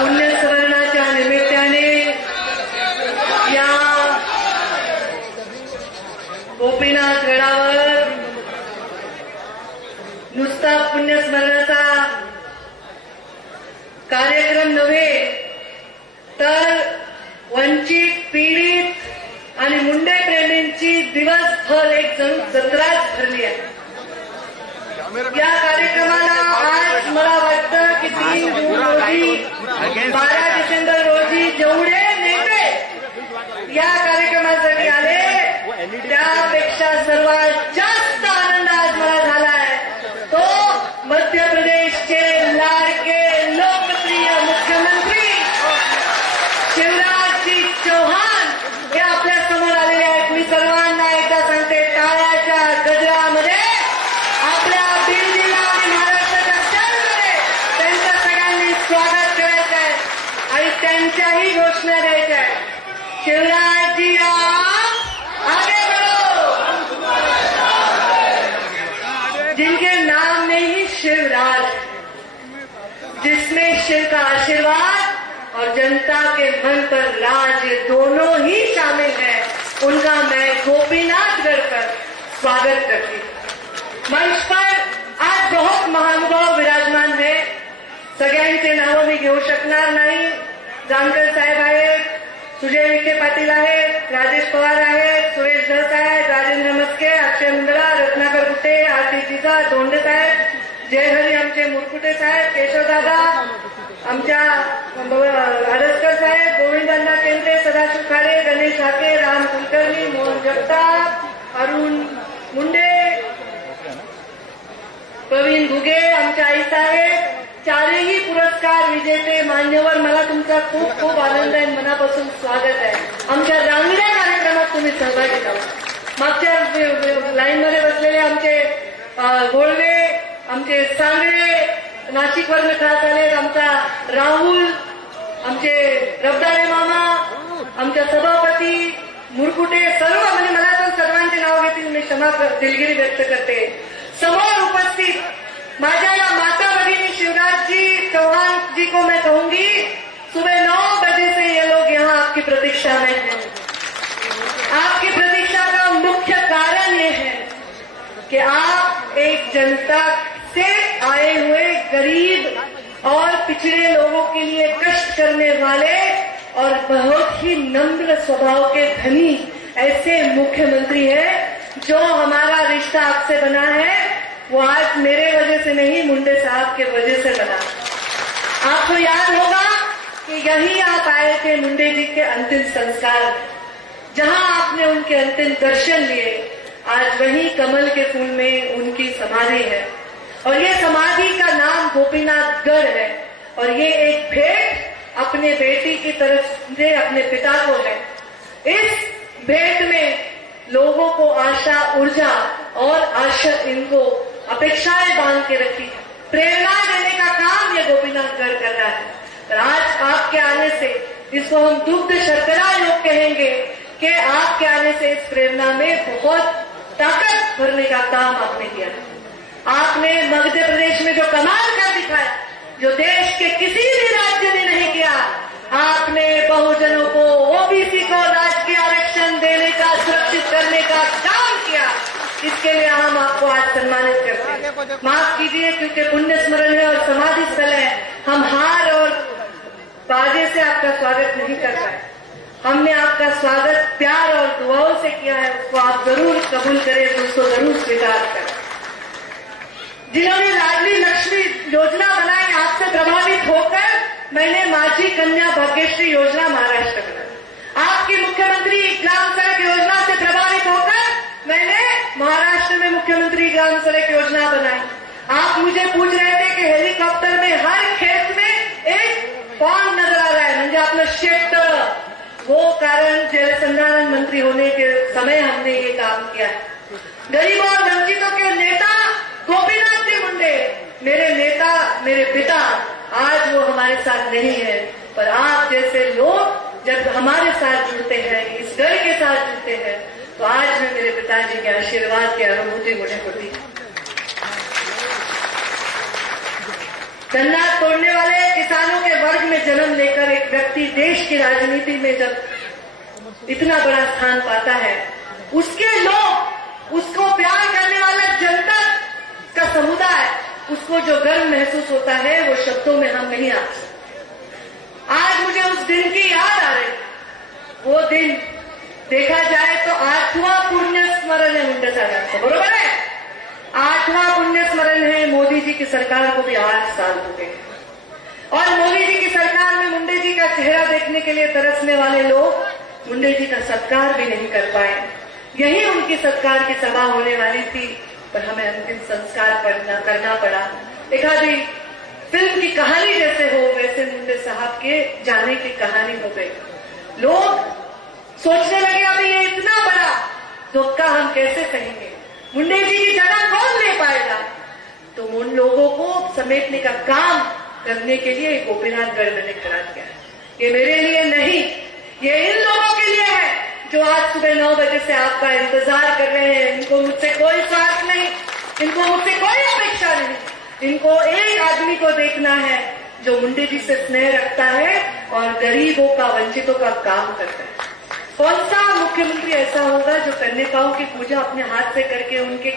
पुण्यस्मरणाच्या निमित्ताने या गोपीनाथ गडावर नुसता पुण्यस्मरणाचा कार्यक्रम नव्हे तर वंचित, पीडित आणि मुंडे प्रेमींची दिवसभर एक जत्राच भरली आहे. या कार्यक्रमाला आज मला वाटतं की 3 जून रोजी 12 डिसेंबर रोजी जेवढे नेते या कार्यक्रमासाठी आले त्यापेक्षा सर्वात जास्त आनंद आज मला झाला आहे तो मध्य प्रदेशचे लाडके लोकप्रिय मुख्यमंत्री शिवराजजी चौहान हे आपल्या समोर आलेले आहेत. मी सर्वांना एकदा सांगते, टाळ्याच्या गजरामध्ये आपल्या बीड जिल्हा आणि महाराष्ट्राच्या शहरामध्ये त्यांचं सगळ्यांनी स्वागत करायचं आहे आणि त्यांच्याही घोषणा द्यायच्या आहेत. शिवराजजी आप आगे बढ़ो. जिनके नाम में ही शिवराज, जिसमें शिव का आशीर्वाद और जनता के मन पर राज दोनों ही शामिल हैं, उनका मैं गोपीनाथगढ़ पर स्वागत करती हूँ. मंच पर आज बहुत महानुभाव विराजमान है. सगळ्यांचे नावं मी घेऊ शकणार नाही. जानकर साहेब आहेत, सुजय विखे पाटील आहेत, राजेश पवार आहेत, सुरेश धस आहेत, राजेंद्र मस्के, अक्षय मुंदडा, रत्नाकर कुटे, आरती जिजा, धोंडे साहेब, जयहरी आमचे मुरकुटे साहेब, केशवदादा, आमच्या आडसकर साहेब, गोविंदांना केंद्रे, सदाशिव खाडे, गणेश हाके, राम कुलकर्णी, मोहन जगताप, अरुण मुंडे, प्रवीण घुगे, आमच्या आई साहेब, चारही पुरस्कार विजेते मान्यवर, मला तुमचा खूप खूप आनंद आहे. मनापासून स्वागत आहे. आमच्या रांगड्या कार्यक्रमात तुम्ही सहभागी झाला. मागच्या लाईनमध्ये बसलेले आमचे गोळवे, आमचे सांगळे, नाशिकवरून खास आले, आमचा राहुल, आमचे रबदारे मामा, आमच्या सभापती, मुरकुटे, सर्व म्हणजे मला तर सर्वांचे नाव घेतील मी क्षमा दिलगिरी व्यक्त करते. समोर उपस्थित माझ्या या माता भगिनी शिवराज जी चौहान जी को मैं कहूंगी, सुबह 9 बजे से ये लोग यहाँ आपकी प्रतीक्षा में हैं. आपकी प्रतीक्षा का मुख्य कारण ये है कि आप एक जनता से आए हुए गरीब और पिछड़े लोगों के लिए कष्ट करने वाले और बहुत ही नम्र स्वभाव के धनी ऐसे मुख्यमंत्री हैं. जो हमारा रिश्ता आपसे बना है वो आज मेरे वजह से नहीं, मुंडे साहब के वजह से बना. आपको याद होगा कि यही आप आए थे मुंडे जी के अंतिम संस्कार, जहां आपने उनके अंतिम दर्शन लिए. आज वही कमल के फूल में उनकी समाधि है और ये समाधि का नाम गोपीनाथगढ़ है और ये एक भेंट अपने बेटी की तरफ से अपने पिता को है. इस भेंट में लोगों को आशा, ऊर्जा और आशा, इनको अपेक्षाएं बांध के रखी है. प्रेरणा देने का काम ये गोपीनाथगढ़ कर रहा है. और आज आपके आने से, इसको हम दुग्ध शर्करा योग कहेंगे, कि आपके आने से इस प्रेरणा में बहुत ताकत भरने का काम आपने किया. आपने मध्य प्रदेश में जो कमाल कर दिखाया, जो देश के किसी भी राज्य ने नहीं किया, आपने बहुजनों को, ओबीसी को राजकीय आरक्षण देने का, सुरक्षित करने का काम किया. इसके लिए हम आपको आज सम्मानित करते हैं. माफ कीजिए क्योंकि पुण्य स्मरण है और समाधि स्थल है, हम हार और बाजे से आपका स्वागत नहीं कर पाए. हमने आपका स्वागत प्यार और दुआओं से किया है, उसको आप जरूर कबूल करें, उसको जरूर स्वीकार करें. जिन्होंने लाडली लक्ष्मी योजना बनाई, आपसे प्रभावित होकर मैंने माझी कन्या भाग्यश्री योजना महाराष्ट्र बनाई. आपकी मुख्यमंत्री ग्राम सड़क योजना से प्रभावित होकर मैंने महाराष्ट्र में मुख्यमंत्री ग्राम सड़क योजना बनाई. आप मुझे पूछ रहे थे कि हेलीकॉप्टर में हर खेत में एक पॉन्ड नजर आ रहा है, म्हणजे आपलं शेत, वो कारण जल संधारण मंत्री होने के समय हमने ये काम किया है. गरीबों और वंचितों के नेता गोपीनाथ जी मुंडे, मेरे नेता, मेरे पिता, आज वो हमारे साथ नहीं है, पर आप जैसे लोग जब हमारे साथ जुड़ते हैं, इस दल के साथ जुड़ते हैं, तो आज मैं मेरे पिताजी के आशीर्वाद की अनुभूति मुझे होती है. जन्नत तोड़ने वाले किसानों के वर्ग में जन्म लेकर एक व्यक्ति देश की राजनीति में जब इतना बड़ा स्थान पाता है, उसके लोग, उसको प्यार करने वाला जनता का समुदाय, उसको जो गर्व महसूस होता है वो शब्दों में हम नहीं आ सकते। आज मुझे उस दिन की याद आ रही। वो दिन देखा जाए तो 8वां पुण्य स्मरण है मुंडे साहब, बरोबर है? 8वां पुण्य स्मरण है। मोदी जी की सरकार को भी 8 साल हो गए और मोदी जी की सरकार में मुंडे जी का चेहरा देखने के लिए तरसने वाले लोग मुंडे जी का सत्कार भी नहीं कर पाए। यही उनकी सत्कार की सभा होने वाली थी, पर हमें अंतिम संस्कार करना पड़ा। एक आधी फिल्म की कहानी जैसे हो वैसे मुंडे साहब के जाने की कहानी हो गई। लोग सोचने लगे अभी ये इतना बड़ा धोखा हम कैसे कहेंगे, मुंडे जी की जगह कौन ले पाएगा? तो उन लोगों को समेटने का काम करने के लिए गोपीनाथ गढ़ ने खड़ा किया। ये मेरे लिए नहीं, ये इन लोगों के लिए है जो आज सुबह 9 बजे से आपका इंतजार कर रहे हैं। इनको मुझसे कोई स्वार्थ नहीं, इनको मुझसे कोई अपेक्षा नहीं। इनको एक आदमी को देखना है जो मुंडे जी से स्नेह रखता है और गरीबों का, वंचितों का काम करता है। कौन सा मुख्यमंत्री ऐसा होगा जो कन्याओं की पूजा अपने हाथ से करके उनके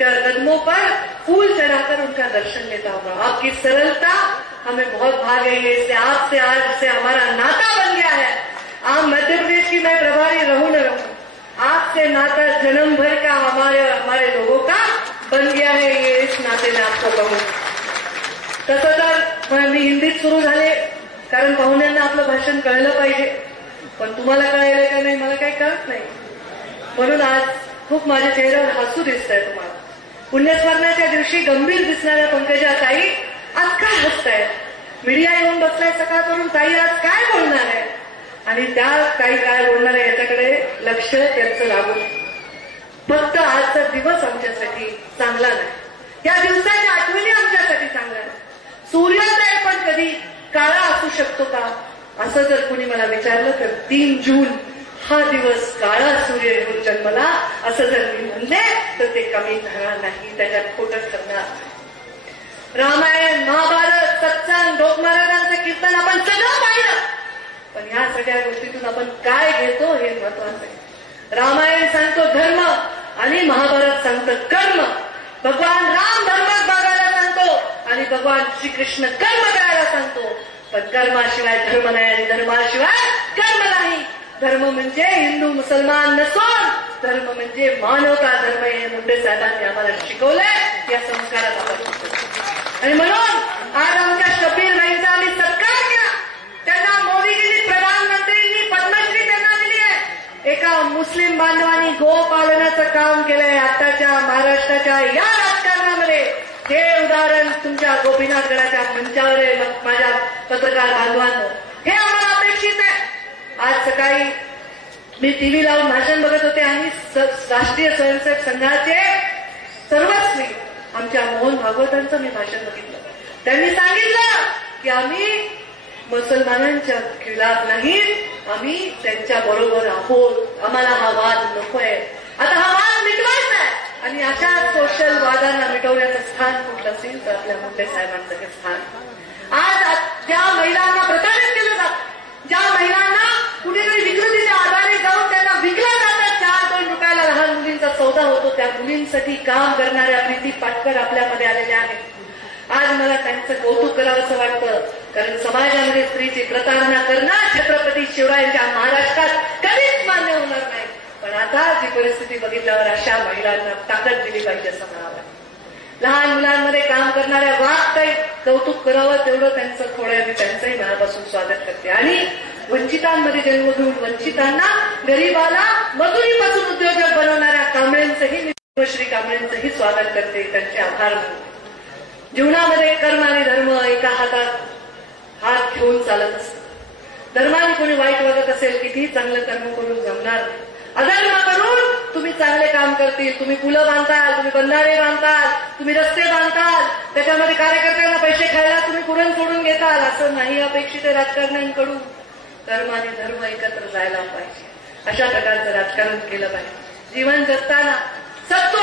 कदमों पर फूल चढ़ाकर उनका दर्शन लेता होगा? आपकी सरलता हमें बहुत भा गई है। इसलिए आपसे आज से हमारा नाता बन गया है। आप मध्य प्रदेश की मैं प्रभारी रहूं न रहूं, आपसे नाता जन्म भर का हमारे लोगों का बन गया है। ये इस नाते में आपको कहूं। तसं तर मी हिंदीत सुरू झाले, कारण पाहुण्यांना आपलं भाषण कळलं पाहिजे, पण तुम्हाला कळायला का नाही मला काही कळत नाही। म्हणून आज खूप माझ्या चेहऱ्यावर हसू दिसतंय तुम्हाला। पुण्यस्मरणाच्या दिवशी गंभीर दिसणाऱ्या पंकजाताई आज काय हसतायत? मीडिया येऊन बसलाय सकाळपासून, ताई आज काय बोलणार आहे आणि त्या ताई काय बोलणार आहे याच्याकडे लक्ष त्यांचं लागून। फक्त आजचा दिवस आमच्यासाठी चांगला नाही, त्या दिवसाच्या आठवणी आमच्यासाठी चांगल्या नाही। सूर्योदय पण कधी काळा असू शकतो का असं जर कुणी मला विचारलं तर 3 जून हा दिवस काळा सूर्य येऊन जन्मला असं जर मी म्हणले तर ते कमी ठरणार नाही, त्याच्यात खोटं ठरणार। रामायण, महाभारत, सत्संग, ढोक महाराजांचं कीर्तन आपण सगळं पाहिलं, पण या सगळ्या गोष्टीतून आपण काय घेतो हे महत्वाचं आहे। रामायण सांगतो धर्म आणि महाभारत सांगतं कर्म। भगवान राम धर्मात बघायला सांगतो आणि भगवान श्रीकृष्ण कर्म करायला सांगतो, पण कर्माशिवाय धर्म नाही आणि धर्माशिवाय कर्म नाही। धर्म म्हणजे हिंदू मुसलमान नसून धर्म म्हणजे मानवता धर्म। हे मुंडे साहेबांनी आम्हाला शिकवलंय, या संस्कारात आपण आणि म्हणून आज आमच्या शबीर बाईंचा आम्ही सत्कार केला। त्यांना मोदीजींनी, प्रधानमंत्रींनी पद्मश्री त्यांना दिली आहे। एका मुस्लिम बांधवांनी गोपालनाचं काम केलंय आताच्या महाराष्ट्राच्या या राजकारणामध्ये। हे उदाहरण तुमच्या गोपीनाथ गडाच्या मंचावर आहे माझ्या पत्रकार बांधवांनो, हे आम्हाला अपेक्षित आहे। आज सकाळी मी टीव्ही लावून भाषण बघत होते आणि राष्ट्रीय स्वयंसेवक संघाचे सर्वस्वी आमच्या मोहन भागवतांचं मी भाषण बघितलं। त्यांनी सांगितलं की आम्ही मुसलमानांच्या खिलाफ नाही, आम्ही त्यांच्या बरोबर आहोत, आम्हाला हा वाद नकोय। आता हा वाद मिटवायचा आहे आणि अशा सोशल वादांना मिटवण्याचं स्थान कुठलं असेल तर आपल्या मुंडे साहेबांचं हे स्थान। आज ज्या महिलांना प्रताडित केलं जातं, ज्या महिलांना कुठेतरी विकृतीच्या आधारे जाऊन त्यांना विकलं जातं, 4-2 रुपयाला लहान मुलींचा सौदा होतो, त्या मुलींसाठी काम करणाऱ्या प्रीती पाटकर आपल्यामध्ये आलेल्या आहेत। आज मला त्यांचं कौतुक करावंसं वाटतं, कारण समाजामध्ये स्त्रीची प्रताडणा करणं छत्रपती शिवरायांच्या महाराष्ट्रात कधीच मान्य होणार नाही। पण आता जी परिस्थिती बघितल्यावर अशा महिलांना ताकद दिली पाहिजे असं म्हणावं। लहान मुलांमध्ये काम करणाऱ्या वाघताई कौतुक करावं तेवढं त्यांचं थोडं, मी त्यांचंही मनापासून स्वागत करते। आणि वंचितांमध्ये जन्म घेऊन वंचितांना, गरीबाला मजुरीपासून उद्योजक बनवणाऱ्या कांबळेंचंही मी श्री कांबळेंचंही स्वागत करते, त्यांचे आभार मानते। जीवनामध्ये कर्म आणि धर्म एका हात घेऊन चालत असतं। धर्माने कोणी वाईट वागत असेल कितीही चांगलं कर्म करून जमणार नाही। अधर्म करून तुम्ही चांगले काम करतील, तुम्ही पुलं बांधताल, तुम्ही बंधारे बांधताल, तुम्ही रस्ते बांधताल, त्याच्यामध्ये कार्यकर्त्यांना पैसे खायला तुम्ही कुरण सोडून घेताल, असं नाही अपेक्षित आहे राजकारण्यांकडून। कर्म आणि धर्म एकत्र जायला पाहिजे, अशा प्रकारचं राजकारण केलं पाहिजे। जीवन जगताना सत्व,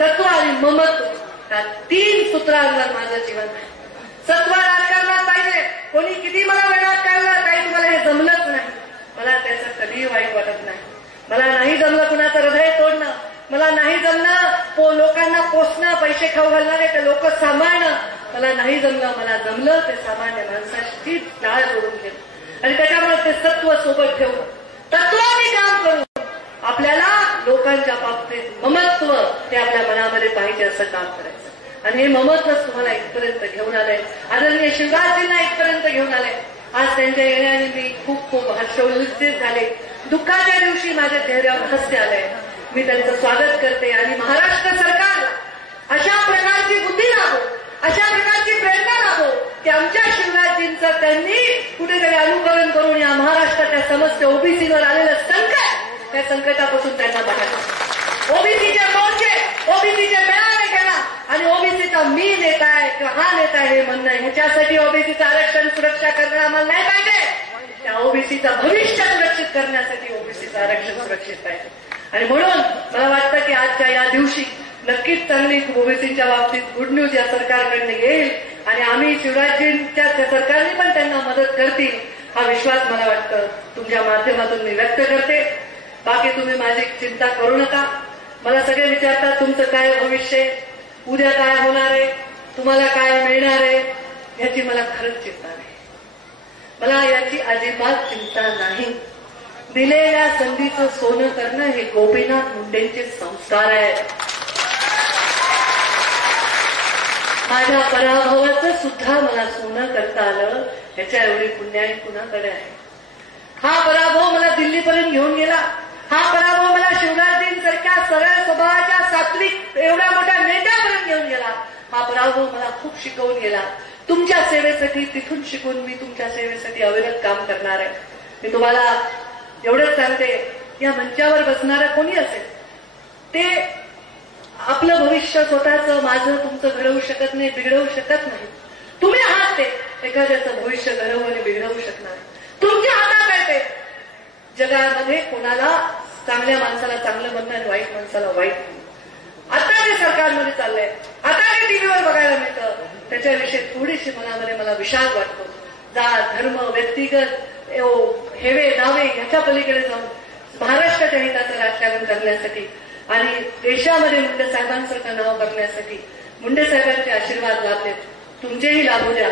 तत्व आणि ममत्व या 3 सूत्रांवर माझं जीवन आहे। सत्व राजकारणात पाहिजे. कोणी किती मला वेळात काढलं, काही तुम्हाला हे जमलंच नाही. मला त्याचं कधीही वाईट वाटत नाही. मला नाही जमलं कुणाचं हृदय तोडणं, मला नाही जमलं लोकांना पोसणं, पैसे खाऊ घालणारे ते लोक सांभाळणं, मला नाही जमलं. मला जमलं ते सामान्य माणसाशी नाळ जोडून घेणं आणि त्याच्यामुळे ते सत्व सोबत ठेवून तत्वाने काम करून आपल्याला लोकांच्या बाबतीत ममत्व ते आपल्या मनामध्ये पाहिजे असं काम करायचं. आणि हे ममत्वच तुम्हाला इथपर्यंत घेऊन आलंय. आदरणीय शिवराजजींना इथपर्यंत घेऊन आलंय. आज त्यांच्या येण्याने मी खूप खूप हर्षोल्लसित झाले. दुःखाच्या दिवशी माझ्या चेहऱ्यावर हास्य आलंय. मी त्यांचं स्वागत करते आणि महाराष्ट्र सरकार अशा प्रकारची बुद्धी लाभो, अशा प्रकारची प्रेरणा लाभो की आमच्या शिवराजजींचं त्यांनी कुठेतरी अनुकरण करून या महाराष्ट्राच्या समस्त ओबीसीवर आलेलं संकट, त्या संकटापासून त्यांना बाहेर ओबीसीचे मोर्चे, ओबीसीचे मेळावे केला आणि ओबीसीचा मी नेता आहे किंवा हा नेता आहे हे म्हणणं आहे. ह्याच्यासाठी ओबीसीचं आरक्षण सुरक्षा करणं आम्हाला नाही पाहिजे. त्या ओबीसीचं भविष्य सुरक्षित करण्यासाठी ओबीसीचं आरक्षण सुरक्षित पाहिजे. आणि म्हणून मला वाटतं की आजच्या या दिवशी नक्कीच चांगली ओबीसीच्या बाबतीत गुड न्यूज या सरकारकडनं येईल आणि आम्ही शिवराजजींच्या सरकारने पण त्यांना मदत करतील हा विश्वास मला वाटतं तुमच्या माध्यमातून मी व्यक्त करते. बाकी तुम्ही माझी चिंता करू नका. मला सगळे विचारतात तुमचं काय भविष्य, उद्या काय होणार आहे, तुम्हाला काय मिळणार आहे, याची मला खरंच चिंता नाही. मला याची अजिबात चिंता नाही. दिलेल्या संधीचं सोनं करणं हे गोपीनाथ मुंडेंचे संस्कार आहेत. माझ्या पराभवाचं सुद्धा मला सोनं करता आलं याच्या एवढी पुण्याई कुणाकडे आहे. हा पराभव मला दिल्लीपर्यंत घेऊन गेला. हा पराभव मला शिवराजजींसारख्या सरळ स्वभावाच्या सात्विक एवढ्या मोठ्या नेत्यापर्यंत घेऊन गेला. हा पराभव मला खूप शिकवून गेला. तुमच्या सेवेसाठी तिथून शिकून मी तुमच्या सेवेसाठी अविरत काम करणार आहे. मी तुम्हाला एवढंच सांगते, या मंचावर बसणारा कोणी असेल ते आपलं भविष्य स्वतःचं माझं तुमचं घडवू शकत नाही, बिघडवू शकत नाही. तुम्ही आहात ते एखाद्याचं भविष्य घडवू आणि बिघडवू शकणार. तुमच्या हातात आहे ते. जगामध्ये कोणाला चांगल्या माणसाला चांगलं म्हणणं आणि वाईट माणसाला वाईट म्हणणं आता जे सरकारमध्ये चाललंय, आता जे टीव्हीवर बघायला मिळतं त्याच्याविषयी थोडीशी मनामध्ये मला विषाद वाटतो. जात धर्म व्यक्तिगत हेवे दावे ह्याच्या पलीकडे जाऊन महाराष्ट्राच्या हिताचं राजकारण करण्यासाठी आणि देशामध्ये मुंडे साहेबांसारखं नाव करण्यासाठी मुंडे साहेबांचे आशीर्वाद लाभलेत. तुमचेही लाभू द्या.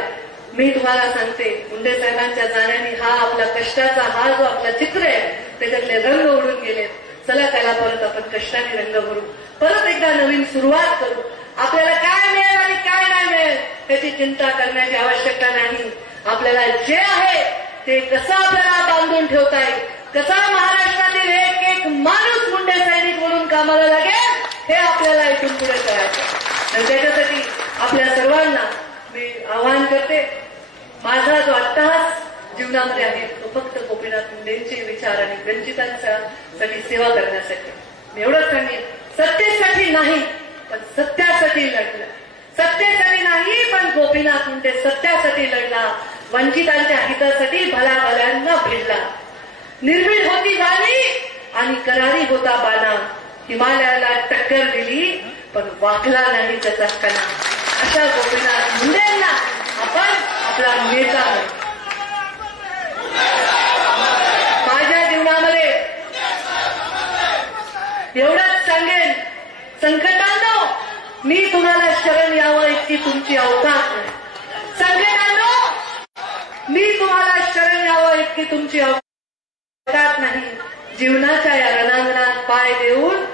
मी तुम्हाला सांगते मुंडे साहेबांच्या जाण्याने हा आपला कष्टाचा हा जो आपला चित्र आहे त्याच्यातले रंग उडून गेले. चला त्याला परत आपण कष्टाने रंग भरू, परत एकदा नवीन सुरुवात करू. आपल्याला काय मिळेल आणि काय नाही मिळेल त्याची चिंता करण्याची आवश्यकता नाही. आपल्याला जे आहे ते कसं आपल्याला बांधून ठेवता येईल, कसा महाराष्ट्रातील एक एक माणूस मुंडे सैनिक म्हणून कामाला लागेल हे आपल्याला इथून पुढे करायचं. आणि त्याच्यासाठी आपल्या सर्वांना मी आवाहन करते. माझा जो अट्टहास जीवनामध्ये आहे तो फक्त गोपीनाथ मुंडेंचे विचार आणि वंचितांसाठी सेवा करण्यासाठी. मी एवढंच सांगेन, सत्तेसाठी नाही पण सत्यासाठी लढलं. सत्तेसाठी नाही पण गोपीनाथ मुंडे सत्यासाठी लढला. वंचितांच्या हितासाठी भल्याभल्यांना भिडला. निर्भीड होती वाणी आणि करारी होता बाणा. हिमालयाला टक्कर दिली पण वाकला नाही त्याचा कणा. अशा गोपीनाथ मुंडेंना आपण आपला नेता आहे. माझ्या जीवनामध्ये एवढंच सांगेन, संकटांनो मी तुम्हाला शरण यावं इतकी तुमची अवकाश नाही. संकटांनो मी तुम्हाला शरण यावं इतकी तुमची अवकाश नाही. जीवनाच्या या रणांगणात पाय देऊन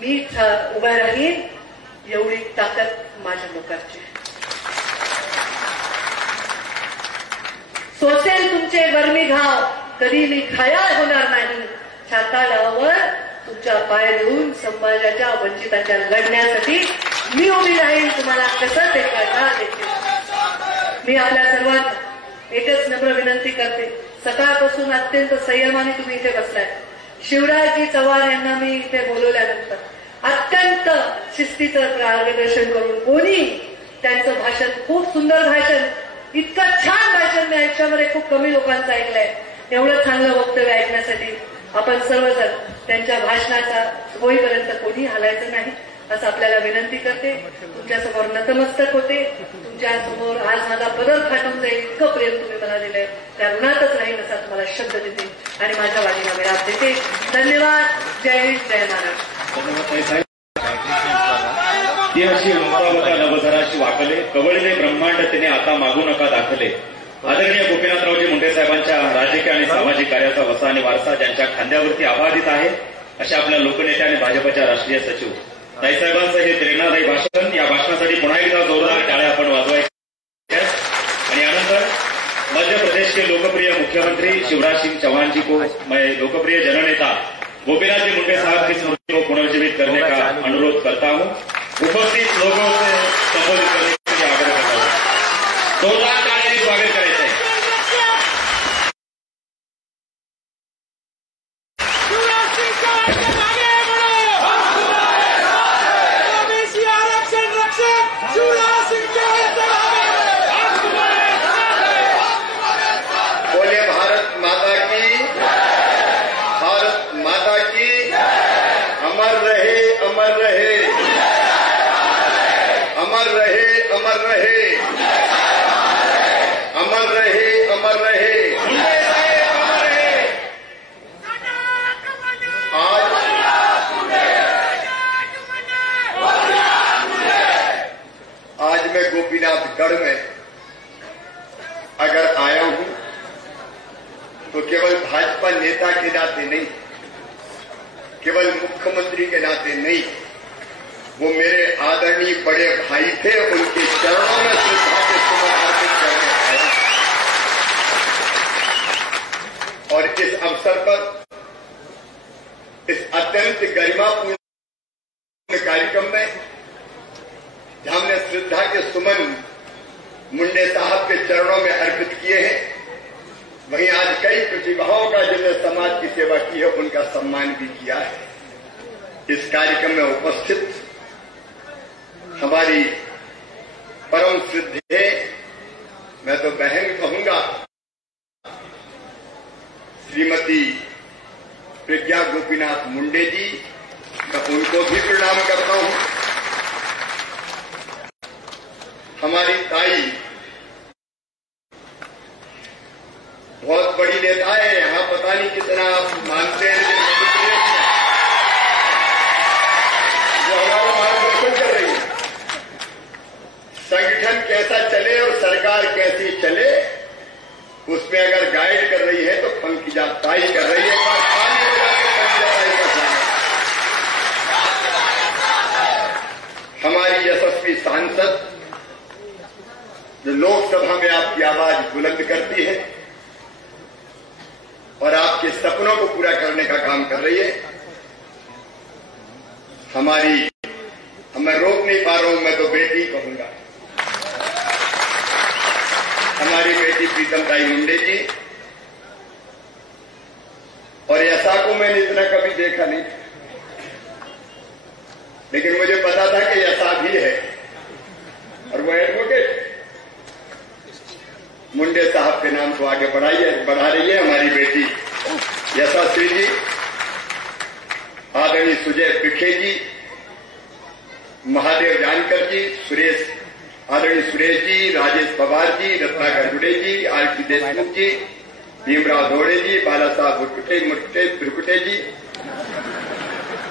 मी उभं राहीन एवढी ताकद माझ्या लोकांची. सोसेल तुमचे गरमी घाव कधी मी खयाल होणार नाही. छाताडावर तुमच्या पाय देऊन समाजाच्या वंचितांच्या लढण्यासाठी मी उभी राहीन. तुम्हाला कसं ते करणार देखील मी आपल्या सर्वांना एकच नम्र विनंती करते. सकाळपासून अत्यंत संयमाने तुम्ही इथे बसलाय. शिवराजजी चव्हाण यांना मी इथे बोलवल्यानंतर अत्यंत शिस्तीचं मार्गदर्शन करून कोणी त्यांचं भाषण, खूप सुंदर भाषण, इतकं छान भाषण मी आयुष्यामध्ये खूप कमी लोकांचं ऐकलंय. एवढं चांगलं वक्तव्य ऐकण्यासाठी आपण सर्वजण त्यांच्या भाषणाचा होईपर्यंत कोणी हलायचं नाही. असं आपल्याला विनंती करते. तुमच्यासमोर नतमस्तक होते. तुमच्यासमोर आज माझा बदल फाटून जाईल इतकं प्रेम तुम्ही मला दिलंय. त्या ऋणातच राहील असा तुम्हाला शब्द देते आणि माझ्या वाणीला विराम देते. धन्यवाद. जय हिंद, जय महाराष्ट्र. ती अशी उंचावता नवधराशी वाकले, कवळले ब्रह्मांड तिने आता मागू नका दाखले. आदरणीय गोपीनाथरावजी मुंडे साहेबांच्या राजकीय आणि सामाजिक कार्याचा वसा आणि वारसा ज्यांच्या खांद्यावरती आबाधित आहे अशा आपल्या लोकनेत्या आणि भाजपच्या राष्ट्रीय सचिव ताईसाहेबांचं हे प्रेरणादायी भाषण. या भाषणासाठी पुन्हा एकदा जोरदार टाळ्या आपण वाजवायच्या. आणि यानंतर मध्य प्रदेश के लोकप्रिय मुख्यमंत्री शिवराज सिंह चौहान जी को मैं लोकप्रिय जननेता गोपीनाथ जी मुंडे साहब की स्मृति को पुनर्जीवित करने का अनुरोध करता हूं. उपस्थित लोगों से संबोधित करने के लिए आग्रह करता हूं. जोरदार तालियों से स्वागत करायचं. बोले भारत माता की, भारत माता की. अमर रहे, अमर रहे, अमर रहे, अमर रहे, अमर रहे, अमर रहे. आज मैं गोपीनाथगढ़ में अगर आया हूं तो केवल भाजपा नेता के नाते नहीं, केवल मुख्यमंत्री के नाते नहीं, वो मेरे आदरणीय बड़े भाई थे, उनके चरणों में श्रद्धा के सुमन अर्पित करने आया. और इस अवसर पर इस अत्यंत गरिमापूर्ण कार्यक्रम में हमने श्रद्धा के सुमन मुंडे साहब के चरणों में अर्पित किए हैं. वहीं आज कई प्रतिभाओं का जिन्होंने समाज की सेवा की है उनका सम्मान भी किया है. इस कार्यक्रम में उपस्थित हमारी परम श्रद्धेय, मैं तो बहन कहूंगा, श्रीमती प्रज्ञा गोपीनाथ मुंडे जी, मैं उनको भी प्रणाम करता हूं. हमारी ताई बहुत बड़ी नेता है, यहां पता नहीं कितना आप मानते हैं, लेकिन मध्य प्रदेश में जो हमारा मार्गदर्शन कर रही है, संगठन कैसा चले और सरकार कैसी चले, उसमें अगर गाइड कर रही है तो पंकजा ताई कर रही है. हमारी यशस्वी सांसद जो लोकसभा में आपकी आवाज बुलंद करती है और आपके सपनों को पूरा करने का काम कर रही है, हमारी, मैं रोक नहीं पा रहा हूं, मैं तो बेटी कहूंगा, हमारी बेटी प्रीतम ताई मुंडे जी. और यशा को मैंने इतना कभी देखा नहीं, लेकिन मुझे पता था कि यशा भी है और वो एडवोकेट मुंडे साहब के नाम को आगे बढ़ा रही है हमारी बेटी यशाश्री जी, आदरणीय सुजय पिखे जी, महादेव जानकर जी, सुरेश, आदरणीय सुरेश जी, राजेश पवार जी, रत्नाकर गुडे जी, आर.पी. देशमुख जी, भीमराव धोड़े जी, बाला साहब मुरकुटे जी,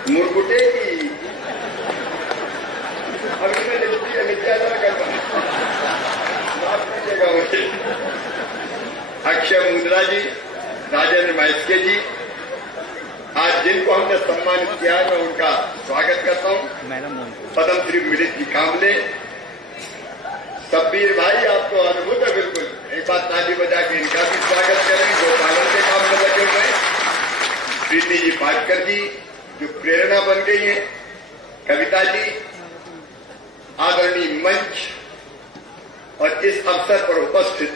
मुरकुटे जी, अभी मैं नित्यादन करता हूं, माफ कीजिएगा मुझे, अक्षय मुद्रा जी, राजेंद्र मैस्के जी, आज जिनको हमने सम्मानित किया है मैं उनका स्वागत करता हूं. पद्म श्री मिलित जी कामले, सब्बीर भाई आपको अनुभूत है बिल्कुल, एक बात ताली बजा के इनका भी स्वागत करें, गोपालन के काम में लगे हुए. प्रीति जी पाटकर जी जो प्रेरणा बन गई है, कविता जी, आदरणीय मंच और इस अवसर पर उपस्थित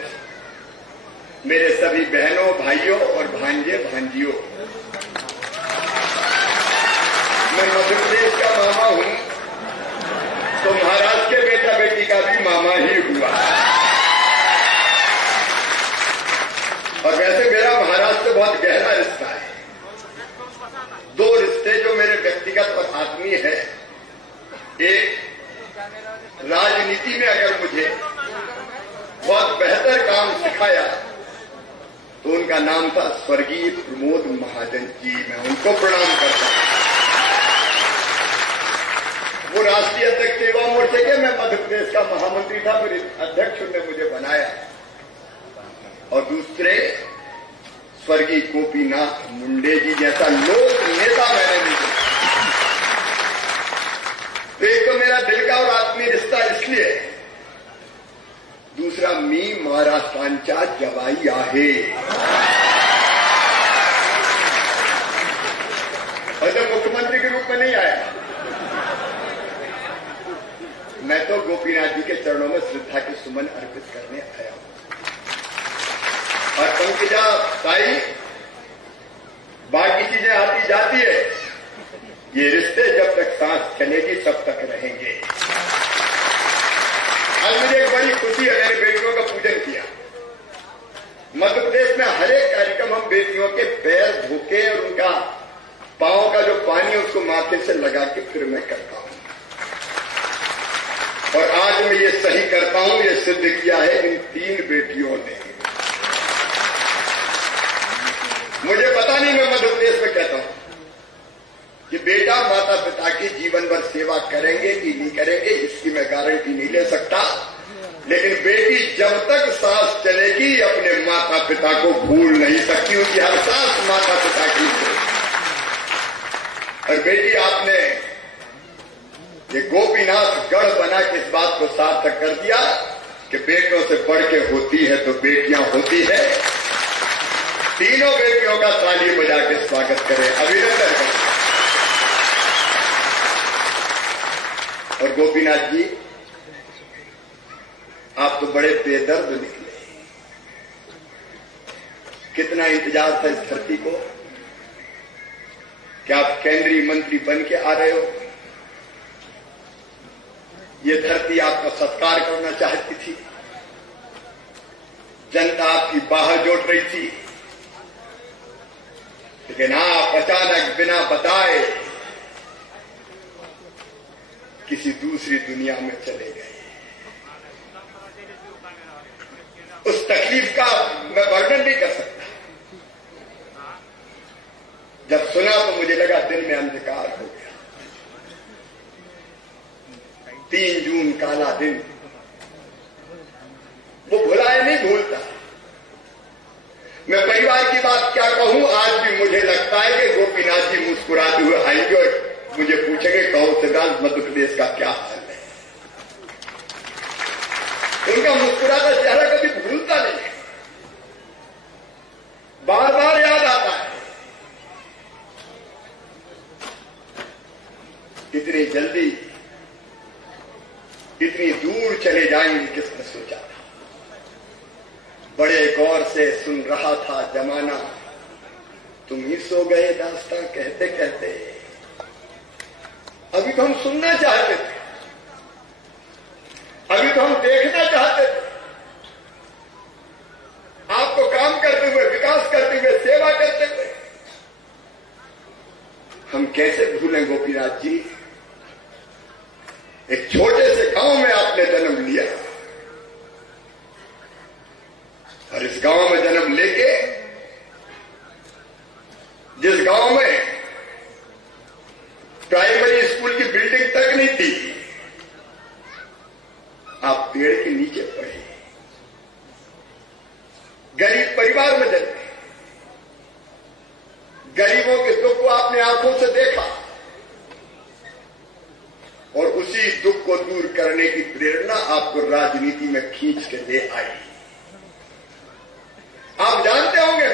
मेरे सभी बहनों, भाइयों और भांजे भांजियों, मैं मध्य प्रदेश का मामा हूं तो महाराष्ट्र के बेटा बेटी का भी मामा ही हुआ. और वैसे मेरा महाराष्ट्र से बहुत गहरा रिश्ता है. दो रिश्ते जो मेरे व्यक्तिगत और आत्मीय है एक राजनीति में अगर मुझे बहुत बेहतर काम सिखाया तो उनका नाम था स्वर्गीय प्रमोद महाजन जी। मैं उनको प्रणाम करता हूं। वो राष्ट्रीय अध्यक्ष सेवा मोर्चे के, मैं मध्य प्रदेश का महामंत्री था, फिर अध्यक्ष ने मुझे बनाया। और दूसरे स्वर्गीय गोपीनाथ मुंडे जी जैसा लोक नेता मैंने नहीं देखा। तो एक तो मेरा दिल का और आत्मीय रिश्ता इसलिए, दूसरा मी महाराष्ट्रांच्या जवाई आहे। और जब मुख्यमंत्री के रूप में नहीं आया, मैं तो गोपीनाथ जी के चरणों में श्रद्धा के सुमन अर्पित करने आया हूं। और पंकजा ताई, बाकी चीजें आती जाती है, ये रिश्ते जब तक सांस चलेगी तब तक रहेंगे। आज मुझे एक बड़ी खुशी है, मैंने बेटियों का पूजन किया। मध्य प्रदेश में हर एक कार्यक्रम हम बेटियों के पैर धोके और उनका पांव का जो पानी है उसको माथे से लगा के फिर मैं करता हूं। और आज मैं ये सही करता हूं, ये सिद्ध किया है इन 3 बेटियों ने। मुझे पता नहीं, मैं मध्य प्रदेश में कहता हूं कि बेटा माता पिता की जीवन भर सेवा करेंगे कि नहीं करेंगे इसकी मैं गारंटी नहीं ले सकता, लेकिन बेटी जब तक सांस चलेगी अपने माता पिता को भूल नहीं सकती, उनकी हर सांस माता पिता की है। और बेटी आपने ये गोपीनाथ गढ़ बना के इस बात को सार्थक कर दिया कि बेटों से बढ़ के होती है तो बेटियां होती है। तीनों बेटियों का ताली बजा के स्वागत करें, अभिनंदन करें। और गोपीनाथ जी, आप तो बड़े बेदर्द निकले। कितना इंतजार था इस धरती को कि आप केंद्रीय मंत्री बन के आ रहे हो। ये धरती आपका सत्कार करना चाहती थी, जनता आपकी बाह जोड़ रही थी, लेकिन आप अचानक बिना बताए किसी दूसरी दुनिया में चले गए। उस तकलीफ का मैं वर्णन नहीं कर सकता। जब सुना तो मुझे लगा दिल में अंधकार हो गया। 3 जून काला दिन, वो भुलाए नहीं भूलता। मैं परिवार की बात क्या कहूं, आज भी मुझे लगता है कि गोपीनाथ जी मुस्कुराते हुए आएंगे और मुझे पूछेंगे कहो सिद्धांत मध्य प्रदेश का क्या हाल है। उनका मुस्कुराता चेहरा कभी भूलता नहीं है, बार बार याद आता है। इतनी जल्दी इतनी दूर चले जाएंगे किसने सोचा था। बड़े गौर से सुन रहा था जमाना, तुम ही सो गए दास्तां कहते कहते। अभी तो हम सुनना चाहते थे, अभी तो हम देखना चाहते थे आपको काम करते हुए, विकास करते हुए, सेवा करते हुए। हम कैसे भूलें गोपीनाथ जी, एक छोटे से गांव में आपने जन्म लिया और इस गांव में जन्म लेके, जिस गांव में प्राइमरी स्कूल की बिल्डिंग तक नहीं थी, आप पेड़ के नीचे पढ़े, गरीब परिवार में जन्मे, गरीबों के दुख को आपने आंखों से देखा और उसी दुख को दूर करने की प्रेरणा आपको राजनीति में खींच के ले आई। आप जानते होंगे,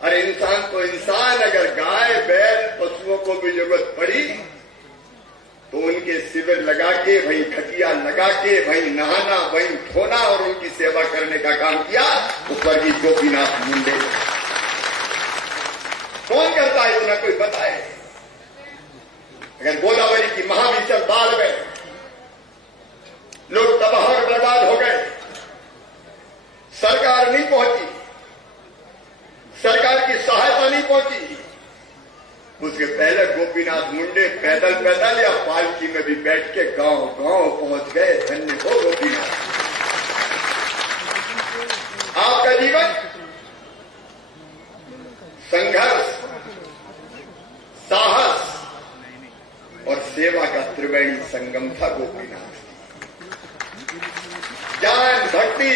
अरे इंसान तो इंसान, अगर गाय बैल पशुओं को भी जरूरत पड़ी तो उनके शिविर लगा के, वहीं खटिया लगा के, वहीं नहाना, वहीं धोना और उनकी सेवा करने का काम किया वो स्वर्गीय गोपीनाथ मुंडे। कौन करता है इतना, कोई बताए। अगर गोदावरी की महाभीषण बाढ़ में लोग तबाह और बर्बाद हो गए, सरकार नहीं पहुंची, सरकार की सहायता नहीं पहुंची, उसके पहले गोपीनाथ मुंडे पैदल पैदल या पालकी में भी बैठ के गांव गांव पहुंच गए। धन्य हो गोपीनाथ। आपका जीवन संघर्ष, साहस और सेवा का त्रिवेणी संगम था गोपीनाथ। ज्ञान, भक्ति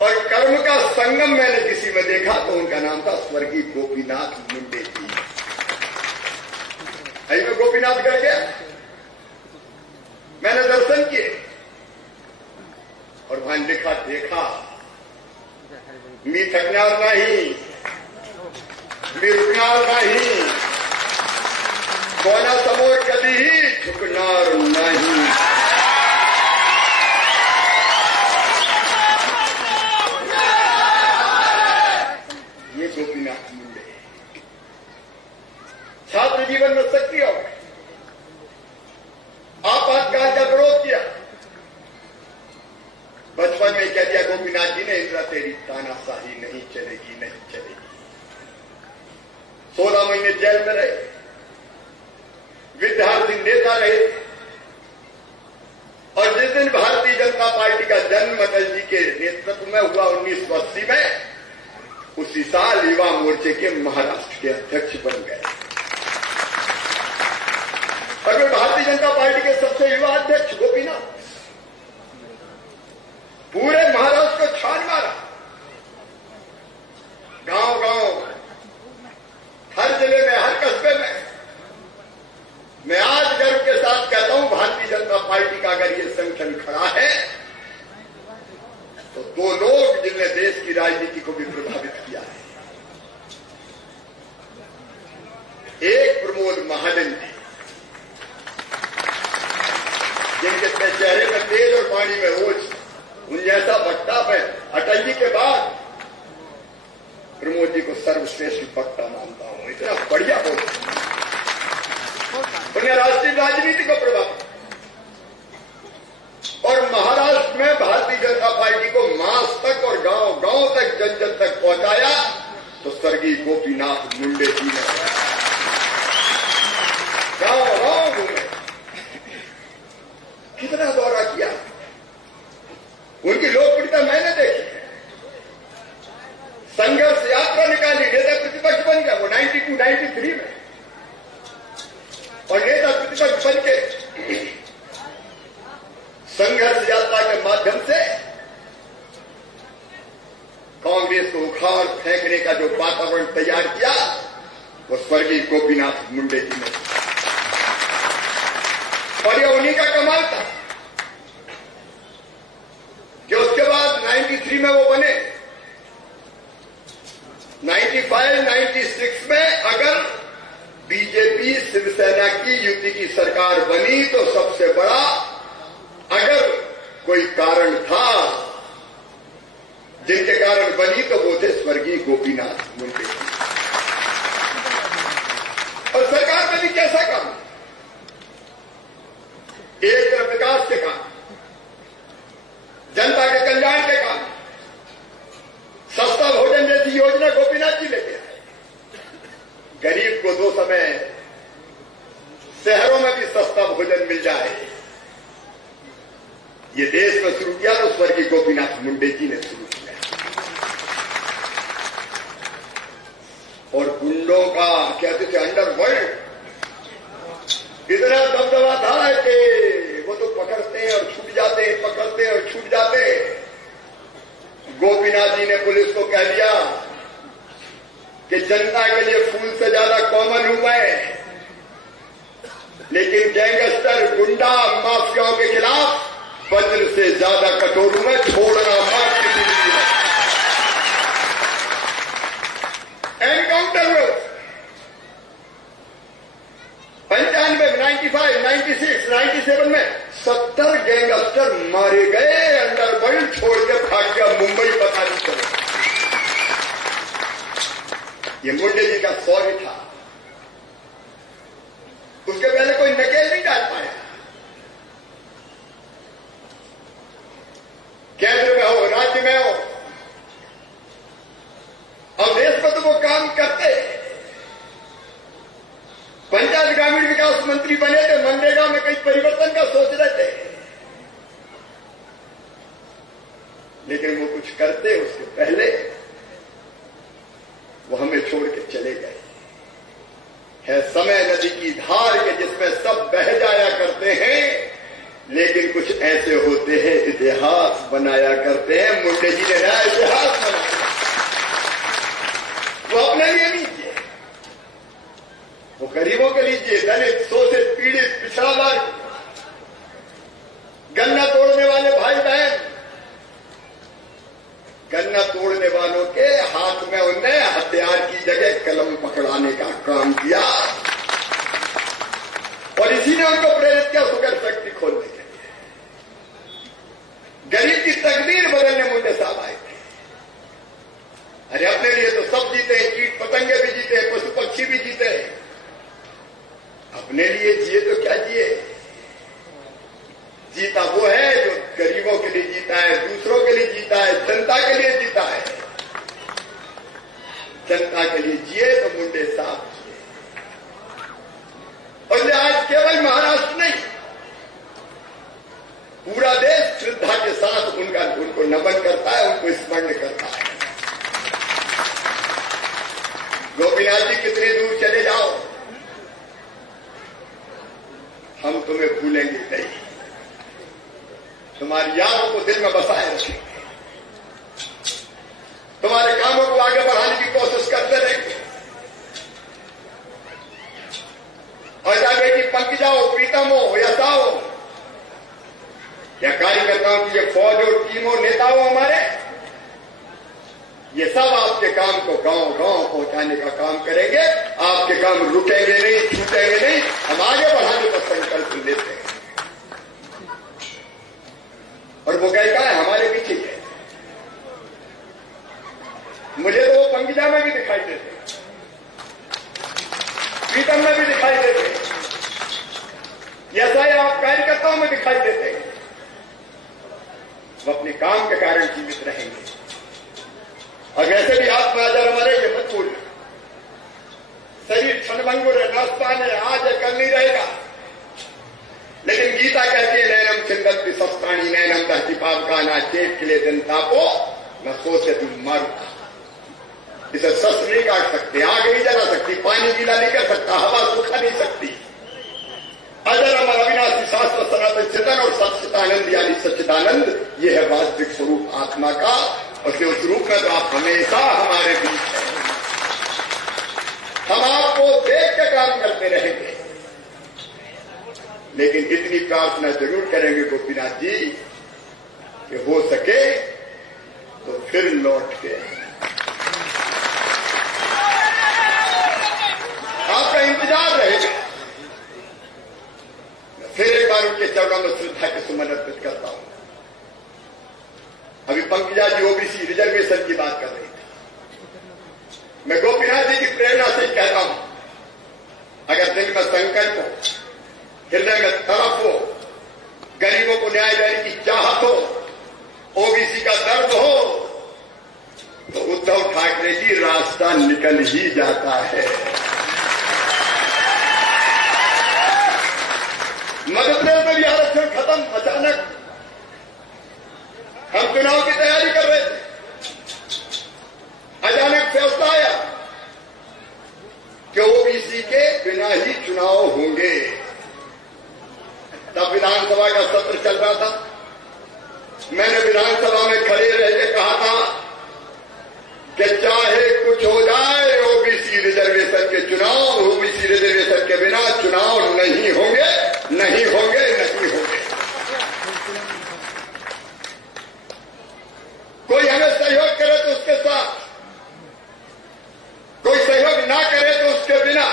और कर्म का संगम मैंने किसी में देखा तो उनका नाम था स्वर्गीय गोपीनाथ मुंडे जी। आई मैं गोपीनाथ गढ़ गया, मैंने दर्शन किए और वहां लिखा देखा, मी थकणार नाही, मी रुकणार नाही, कोणासमोर कधीही झुकणार नाही। ये गोपीनाथ मुंडे छात्र जीवन में सक्रिय हो गए। आपातकाल का विरोध किया। बचपन में कह दिया गोपीनाथ जी ने, इंदिरा तेरी तानाशाही नहीं चलेगी, नहीं चलेगी। 16 महीने जेल में रहे, विद्यार्थी नेता रहे और जिस दिन भारतीय जनता पार्टी का जन्म अटल जी के नेतृत्व में हुआ 1980 में, उसी साल युवा मोर्चे के महाराष्ट्र के अध्यक्ष बन गए और वे भारतीय जनता पार्टी के सबसे युवा अध्यक्ष गोपीनाथ। पूरे महाराष्ट्र को छान मारा, गांव गांव, हर जिले में, हर कस्बे में। मैं आज गर्व के साथ कहता हूं, भारतीय जनता पार्टी का अगर ये संगठन खड़ा है तो दो लोग जिनने देश की राजनीति को भी प्रभावित किया है। एक प्रमोद महाजन जी, जिनके चेहरे में तेज और पानी में ओझ, उन जैसा वक्ता मैं अटल जी के बाद प्रमोद जी को सर्वश्रेष्ठ वक्ता मानता हूं। इतना बढ़िया बोलते, उन्हें राष्ट्रीय राजनीति को प्रभावित और महाराष्ट्र में भारतीय जनता पार्टी को मास तक और गांव गांव तक, जन जन तक पहुंचाया तो स्वर्गीय गोपीनाथ मुंडे जी ने गांव गांव घूमे, कितना दौरा किया। उनकी लोकप्रियता मैंने देखी। संघर्ष यात्रा निकाली, नेता प्रतिपक्ष बन गया वो 92-93 में, और नेता प्रतिपक्ष बन के संघर्ष यात्रा के माध्यम से कांग्रेस को उखाड़ फेंकने का जो वातावरण तैयार किया वो स्वर्गीय गोपीनाथ मुंडे जी ने, और ये उन्हीं का कमाल था कि उसके बाद 93 में वो बने। 95-96 में अगर बीजेपी शिवसेना की युति की सरकार बनी तो सबसे बड़ा अगर कोई कारण था जिनके कारण बनी तो वो थे स्वर्गीय गोपीनाथ मुंडे। और सरकार में भी कैसा काम, एक तरफ विकास के काम, जनता के कल्याण के काम, सस्ता भोजन जैसी योजना गोपीनाथ जी लेके आए। गरीब को 2 समय शहरों में भी सस्ता भोजन मिल जाए, ये देश में शुरू किया तो स्वर्गीय गोपीनाथ मुंडे जी ने शुरू किया। और गुंडों का कहते थे अंडरवर्ल्ड, इतना दबदबा था कि वो तो पकड़ते हैं और छूट जाते हैं, पकड़ते हैं और छूट जाते हैं। गोपीनाथ जी ने पुलिस को कह दिया कि जनता के लिए फूल से ज्यादा कॉमन हूं मैं, लेकिन गैंगस्टर, गुंडा, माफियाओं के खिलाफ वज्र से ज्यादा कठोर हूं मैं, छोड़ना मत किसी भी। एनकाउंटर में 95, 95, 96, 97 में 70 गैंगस्टर मारे गए। अंडरवर्ल्ड छोड़ के भाग गया मुंबई, पता नहीं चला। ये मुंडे जी का शौर्य था, उसके पहले कोई नकेल नहीं डाल पाया। केंद्र में हो, राज्य में हो, अब देश में तो वो काम करते विकास मंत्री बने थे, मनरेगा में कई परिवर्तन का सोच रहे थे, लेकिन वो कुछ करते उसके पहले वो हमें छोड़ के चले गए। है समय नदी की धार के जिसमें सब बह जाया करते हैं, लेकिन कुछ ऐसे होते हैं इतिहास बनाया करते हैं। मुंडे जी ने नया इतिहास बनाया, वो अपने लिए नहीं किए, वो गरीबों के लिए, दलित, शोषित, पीड़ित, पिछड़ा वर्ग, गन्ना तोड़ने वाले भाई बहन, गन्ना तोड़ने वालों के हाथ में उनने हथियार की जगह कलम पकड़ाने का काम किया और इसी ने उनको प्रेरित किया सुगर फैक्ट्री खोलने के लिए। गरीब की तकदीर बदलने मुंडे साहब आए थे। अरे अपने लिए तो सब जीते, कीट पतंगे भी जीते, पशु पक्षी भी जीते, अपने लिए जिए तो क्या जिए। जीता वो है जो गरीबों के लिए जीता है, दूसरों के लिए जीता है, जनता के लिए जीता है। जनता के लिए जिए तो मुंडे साहब जिए। और ये आज केवल महाराष्ट्र नहीं, पूरा देश श्रद्धा के साथ उनको नमन करता है, उनको स्मरण करता है। गोपीनाथ जी कितनी दूर चले जाओ, हम तुम्हें भूलेंगे नहीं, तुम्हारी यादों को दिल में बसाए रखेंगे, तुम्हारे कामों को आगे बढ़ाने की कोशिश करते रहेंगे। और जाके कि पंकजा हो, प्रीतम हो, यशा हो या कार्यकर्ताओं की ये फौज और टीम हो, नेता हो हमारे, ये सब आपके काम को गांव गांव पहुंचाने का काम करेंगे। आपके काम रुकेंगे नहीं, छूटेंगे नहीं, हम आगे बढ़ाने का संकल्प लेते हैं। और वो कहता है हमारे पीछे है। मुझे तो वो पंकजा में भी दिखाई देते, प्रीतम में भी दिखाई देते, ऐसा ही आप कार्यकर्ताओं में दिखाई देते। वो अपने काम के कारण जीवित रहेंगे। और वैसे भी हाथ में आजार हमारे ये मत भूलना, शरीर क्षणभंगुर है, नास्तान है, आज है कल नहीं रहेगा। लेकिन गीता कहती है नैनम चिंतन्ति शस्त्राणि नैनम दहति पावकाना चेत के लिए जनता को न सोचे तुम मारूंगा। इसे शस्त्र नहीं काट सकते, आग नहीं जला सकती, पानी गीला नहीं कर सकता, हवा सूखा नहीं सकती। अजर अमर अविनाशी शास्त्र सनातन चितन और सच्चिदानंद यानी सच्चिदानंद, यह है वास्तविक स्वरूप आत्मा का। और उस रूप में तो आप हमेशा हमारे बीच हैं। हम आपको देख के काम करते रहेंगे, लेकिन इतनी प्रार्थना जरूर करेंगे गोपीनाथ जी कि हो सके तो फिर लौट के आपका इंतजार रहेगा। फिर एक बार उनके चरणों में श्रद्धा के सुमन अर्पित करता हूं। अभी पंकजा जी ओबीसी रिजर्वेशन की बात कर रही थी। मैं गोपीनाथ जी की प्रेरणा से कहता हूं, अगर दिल में संकल्प हो, हृदय में तरफ हो, गरीबों को न्याय देने की चाहत हो, ओबीसी का दर्द हो, तो उद्धव ठाकरे जी रास्ता निकल ही जाता है। मध्य प्रदेश में भी आरक्षण खत्म। अचानक हम चुनाव की तैयारी कर रहे थे, अचानक फैसला आया कि ओबीसी के बिना ही चुनाव होंगे। तब विधानसभा का सत्र चल रहा था। मैंने विधानसभा में खड़े रह के कहा था कि चाहे कुछ हो जाए, ओबीसी रिजर्वेशन के चुनाव, ओबीसी रिजर्वेशन के बिना चुनाव नहीं होंगे, नहीं होंगे, नहीं होंगे। कोई हमें सहयोग करे तो उसके साथ, कोई सहयोग ना करे तो उसके बिना,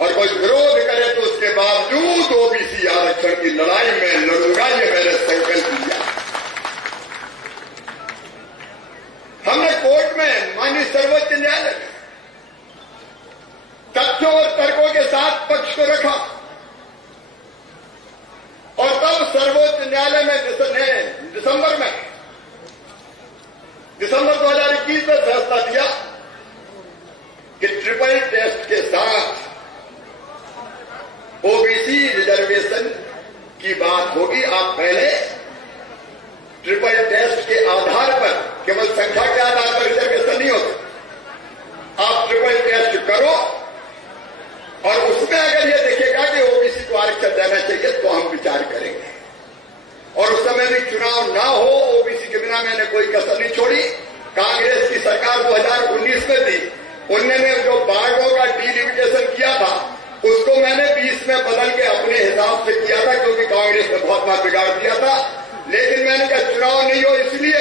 और कोई विरोध करे तो उसके बावजूद ओबीसी आरक्षण की लड़ाई में लड़ूंगा, ये मैंने संकल्प लिया। हमने कोर्ट में माननीय सर्वोच्च न्यायालय में तथ्यों और तर्कों के साथ पक्ष को रखा और तब सर्वोच्च न्यायालय में दिसंबर 2021 में फैसला दिया कि ट्रिपल टेस्ट के साथ की बात होगी, आप पहले ट्रिपल टेस्ट के आधार पर, केवल संख्या के आधार पर रिजर्वेशन नहीं होता। आप ट्रिपल टेस्ट करो और उसमें अगर ये देखेगा कि ओबीसी को आरक्षण देना चाहिए तो हम विचार करेंगे। और उस समय भी चुनाव ना हो, ओबीसी के बिना मैंने कोई कसर नहीं छोड़ी। कांग्रेस की सरकार 2019 में थी, उन्होंने जो बाढ़ों का डिलिमिटेशन किया था उसको मैंने 20 में बदल के अपने हिसाब से किया था, क्योंकि कांग्रेस ने बहुत बार बिगाड़ दिया था। लेकिन मैंने कहा चुनाव नहीं हो, इसलिए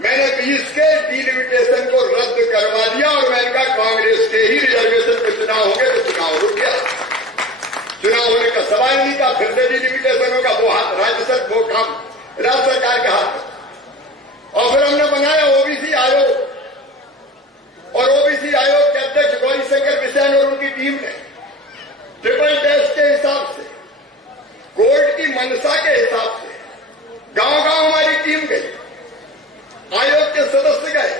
मैंने 20 के डिलिमिटेशन को रद्द करवा दिया और मैंने कहा कांग्रेस के ही रिजर्वेशन पे चुनाव होंगे, तो चुनाव रुक गया। चुनाव होने का सवाल नहीं था, फिर से डिलिमिटेशन होगा, वो हाथ राज्य सरकार, वो काम राज्य सरकार का हाथ। और फिर हमने बनाया ओबीसी आयोग, और ओबीसी आयोग के अध्यक्ष गौरीशंकर बिसेन और उनकी टीम ने ट्रिपल टेस्ट के हिसाब से, कोर्ट की मंशा के हिसाब से गांव-गांव हमारी टीम गई, आयोग के सदस्य गए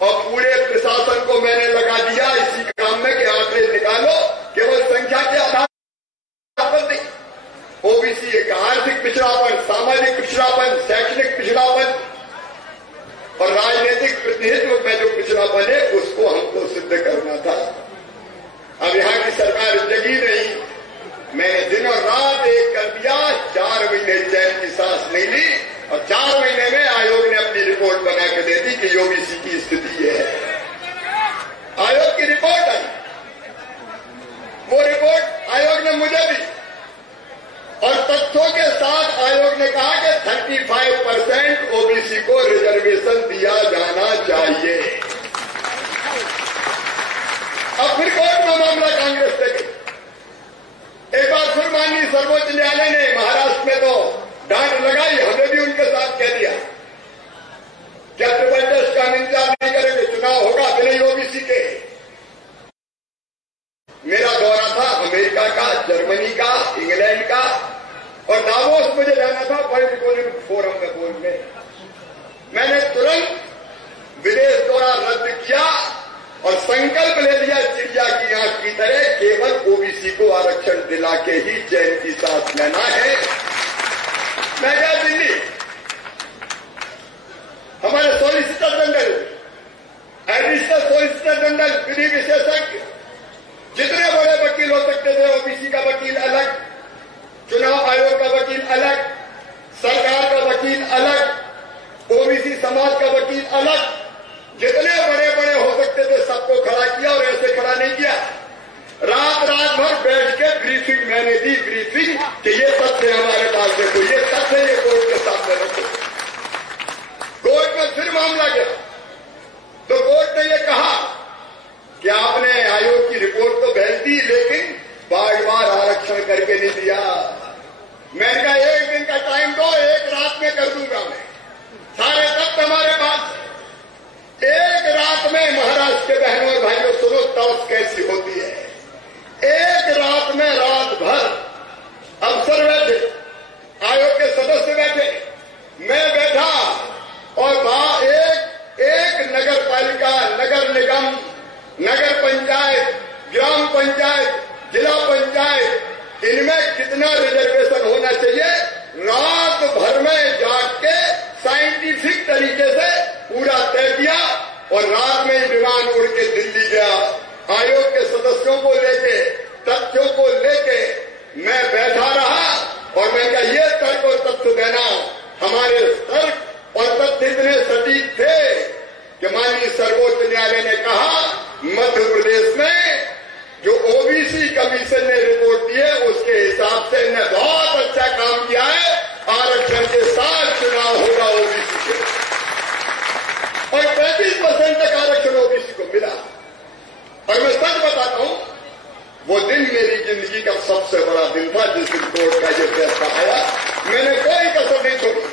और पूरे प्रशासन को मैंने लगा दिया इसी काम में कि आंकड़े निकालो, केवल संख्या के आधार पर नहीं। ओबीसी एक आर्थिक पिछड़ापन, सामाजिक पिछड़ापन, शैक्षणिक पिछड़ापन और राजनीतिक प्रतिनिधित्व में जो पिछड़ापन है उसको हमको सिद्ध करना था। अब यहां की सरकार जगी नहीं, मैंने दिन और रात एक कर दिया, 4 महीने चैन की सांस नहीं ली और 4 महीने में आयोग ने अपनी रिपोर्ट बना के दे दी कि ओबीसी की स्थिति ये है। आयोग की रिपोर्ट आई, वो रिपोर्ट आयोग ने मुझे दी और तथ्यों के साथ आयोग ने कहा कि 35% ओबीसी को रिजर्वेशन दिया जाना चाहिए। अब फिर कोर्ट में मामला कांग्रेस से गई। एक बार फिर माननीय सर्वोच्च न्यायालय ने महाराष्ट्र में तो डांट लगाई, हमने भी उनके साथ कह दिया क्या ट्रिपल टेस्ट का इंतजार नहीं करेंगे, चुनाव होगा बिना ओबीसी के। मेरा दौरा था अमेरिका का, जर्मनी का, इंग्लैंड का और दावोस मुझे जाना था वर्ल्ड इकोनॉमिक फोरम में बोलने। मैंने तुरंत विदेश दौरा रद्द किया और संकल्प ले लिया चिड़िया की आंख की तरह केवल ओबीसी को आरक्षण दिला के ही चैन की सांस लेना है। मैं गया दिल्ली, हमारे solicitor general, additional solicitor general, विधि विशेषज्ञ, जितने बड़े वकील हो सकते थे, ओबीसी का वकील अलग, चुनाव आयोग का वकील अलग, सरकार का वकील अलग, ओबीसी समाज का वकील अलग, जितने बड़े बड़े हो सकते थे सबको खड़ा किया और ऐसे खड़ा नहीं किया। रात भर बैठ के ब्रीफिंग मैंने दी, ब्रीफिंग कि ये तथ्य हमारे पास देखो, ये तथ्य ये कोर्ट के सामने रखो। कोर्ट में फिर मामला गया तो कोर्ट ने ये कहा कि आपने आयोग की रिपोर्ट तो भेज दी लेकिन बार-बार आरक्षण करके नहीं दिया। मैंने कहा 1 दिन का टाइम दो, 1 रात में कर दूंगा मैं, सारे तथ्य हमारे पास। 1 रात में महाराष्ट्र के बहनों और भाइयों सुनो तर्स कैसी होती है। 1 रात में रात भर अफसर बैठे, आयोग के सदस्य बैठे, मैं बैठा और एक नगर पालिका, नगर निगम, नगर पंचायत, ग्राम पंचायत, जिला पंचायत, इनमें कितना रिजर्वेशन होना चाहिए रात भर में जाग के साइंटिफिक तरीके से पूरा तय किया और रात में विमान उड़ के दिल्ली गया। आयोग के सदस्यों को लेके, तथ्यों को लेके मैं बैठा रहा और मैं कहा ये तर्क और तथ्य देना। हमारे तर्क और तथ्य इतने सटीक थे कि माननीय सर्वोच्च न्यायालय ने कहा मध्य प्रदेश में जो ओबीसी कमीशन ने रिपोर्ट दी है उसके हिसाब से इन्होंने बहुत अच्छा काम किया है, आरक्षण के साथ चुनाव होगा ओबीसी के और 35% तक आरक्षण ओबीसी को मिला। और मैं सच बताता हूं, वो दिन मेरी जिंदगी का सबसे बड़ा दिन था जिस दिन कोर्ट का ये फैसला आया। मैंने कोई कसर नहीं छोड़ी।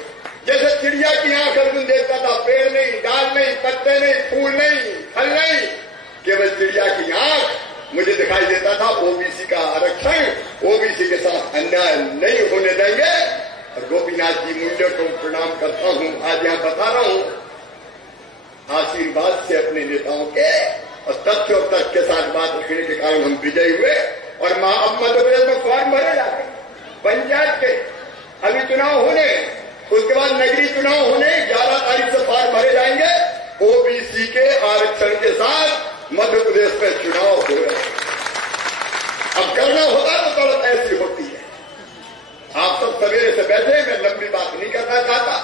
जैसे चिड़िया की आंख अर्जुन देखता था, पेड़ नहीं, डाल नहीं, पत्ते नहीं, फूल नहीं, फल नहीं, केवल चिड़िया की आंख मुझे दिखाई देता था ओबीसी का आरक्षण, ओबीसी के साथ अन्याय नहीं होने देंगे। और गोपीनाथ जी मुंडे को प्रणाम करता हूं, आज यहां बता रहा हूं, आशीर्वाद से अपने नेताओं के और तथ्य और तर्क के साथ बात रखने के कारण हम विजयी हुए और अब मध्य प्रदेश में फॉर्म भरे जा रहे पंचायत के अभी चुनाव होने, उसके बाद नगरीय चुनाव होने, 11 तारीख से फॉर्म भरे जाएंगे। ओबीसी के आरक्षण के साथ मध्य प्रदेश में चुनाव हो रहे हैं। अब करना होगा तो दौलत ऐसी होती है। आप सब सवेरे से बैठे, मैं लंबी बात नहीं करना चाहता।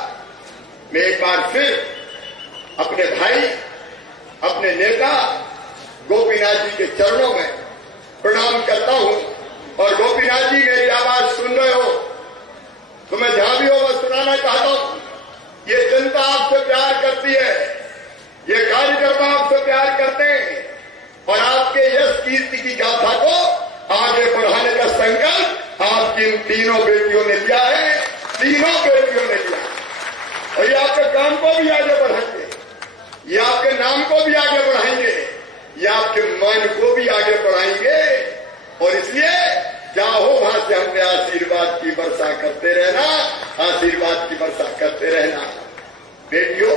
मैं एक बार फिर अपने भाई, अपने नेता गोपीनाथ जी के चरणों में प्रणाम करता हूं। और गोपीनाथ जी, मेरी आवाज सुन रहे हो तो मैं जहां भी हो मैं सुनाना चाहता हूं, ये जनता आपसे प्यार करती है, ये कार्यकर्ता आपसे प्यार करते हैं और आपके यश कीर्ति की गाथा को आगे बढ़ाने का संकल्प आपकी इन तीनों बेटियों ने लिया है। तीनों बेटियों ने लिया और ये आपके काम को भी आगे बढ़ाएंगे, ये आपके नाम को भी आगे बढ़ाएंगे, ये आपके मन को भी आगे बढ़ाएंगे। और इसलिए चाहो वहां से हमने आशीर्वाद की वर्षा करते रहना, आशीर्वाद की वर्षा करते रहना। बेटियों,